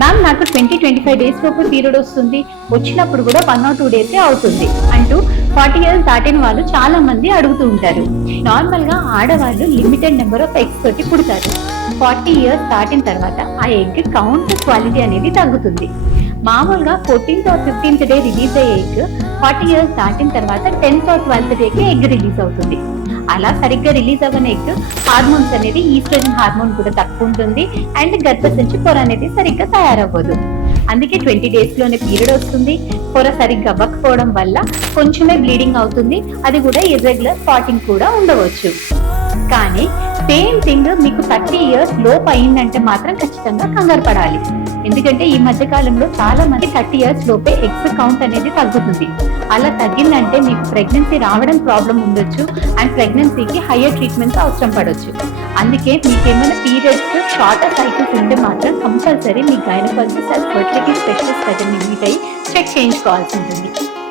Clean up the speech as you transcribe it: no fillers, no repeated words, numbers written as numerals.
Ma'am నాకు 20-25 days లోపు period వస్తుంది, వచ్చినప్పుడు కూడా 1 or 2 డేసే అవుతుంది అంటూ 40 ఇయర్స్ దాటిన వాళ్ళు చాలా మంది అడుగుతూ ఉంటారు. నార్మల్ గా ఆడవాళ్ళు లిమిటెడ్ నెంబర్ ఆఫ్ ఎగ్స్ తోటి పుడతారు. 40 ఇయర్స్ దాటిన తర్వాత ఆ ఎగ్ కౌంట్ క్వాలిటీ అనేది తగ్గుతుంది. మామూలుగా 14th or 15th day release అయ్యే ఎగ్ 40 ఇయర్స్ దాటిన తర్వాత 10th or 12th డేకి ఎగ్ రిలీజ్ అవుతుంది. అలా సరిగ్గా రిలీజ్ అవ్వని ఎగ్ హార్మోన్స్ అనేది ఈస్ట్రోజన్ హార్మోన్ కూడా తక్కువ ఉంటుంది అండ్ గర్భసంచి పొర అనేది సరిగ్గా తయారవ్వదు. అందుకే 20 డేస్ లోనే పీరియడ్ వస్తుంది. పొర సరిగ్గా అవ్వకపోవడం వల్ల కొంచెమే బ్లీడింగ్ అవుతుంది, అది కూడా ఇర్రెగ్యులర్ స్పాటింగ్ కూడా ఉండవచ్చు. కానీ సేమ్ థింగ్ మీకు 30 ఇయర్స్ లోపు అయిందంటే మాత్రం ఖచ్చితంగా కంగారు పడాలి. ఎందుకంటే ఈ మధ్య కాలంలో చాలా మంది 30 ఇయర్స్ లోపే ఎగ్స్ కౌంట్ అనేది తగ్గుతుంది. అలా తగ్గిందంటే మీకు ప్రెగ్నెన్సీ రావడం ప్రాబ్లం ఉండొచ్చు అండ్ ప్రెగ్నెన్సీకి హయ్యర్ ట్రీట్మెంట్స్ అవసరం పడవచ్చు. అందుకే మీకేమైనా పీరియడ్స్ షార్టర్ సైకిల్స్ ఉంటే మాత్రం కంపల్సరీ మీ గైనకాలజిస్ట్ ఫెర్టిలిటీ స్పెషలిస్ట్ దగ్గర మీట్ అయ్యి చెక్ చేయించుకోవాల్సి ఉంటుంది.